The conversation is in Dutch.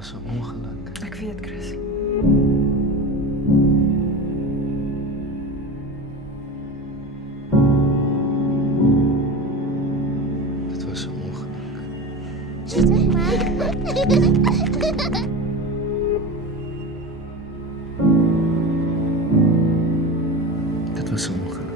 was een ongeluk. Ik weet het, Chris. Dit was een ongeluk. Zeg maar. Dit was een ongeluk.